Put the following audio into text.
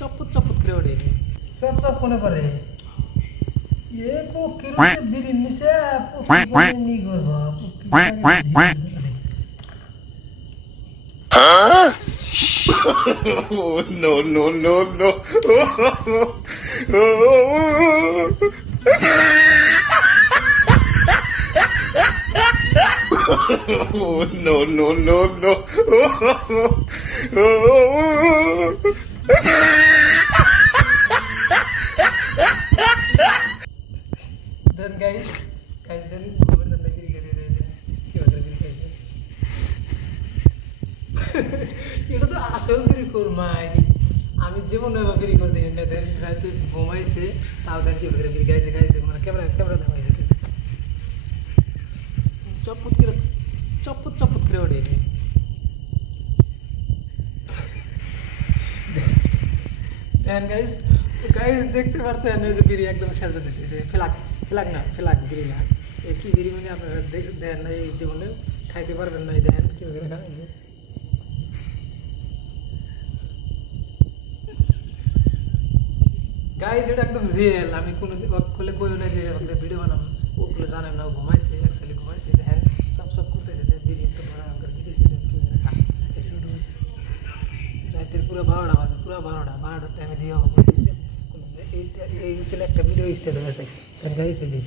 चप्पू चप्पू करे ओडे सब सब कोने करे ये को किरो से बिरी निसे पुकी नी करबो no, no, no, no. No, no, no, no. Then guys then over the biri ke de ki badra biri khai এটা তো আসল বিরি করমা আইনি আমি যেমন ভাবে বিরি করে দিই না দেন রাতে ঘুমাইছে তাও দেন কি করে বিরি খাইছে মানে ক্যামেরা দেখাইছে চপ্পত করে ওড়ে দেন গাইস দেখতে পারছেন যে বিরি একদম সাজা দিছে যে ফেলাক বিরি না এই কি বিরি মানে আপনারা দেন না এই জীবনে খাইতে পারবেন না এই দেন কি করে খাবেন गाइस এটা একদম রিয়েল আমি কোন কোলে কইও না যে ভিডিও বানাম ওগুলো জানেন না ঘুমাইছে एक्चुअली ঘুমাইছে হ্যাঁ সব করতেছে বিরি একটা বড় করে দিতেছে রাতের পুরো 12টা বাজে পুরো 12টা টাইমে দিয়ে হবে দিতেছে এই সিলেক্ট একটা ভিডিও স্টার্ট হয়েছে গাইস এই যে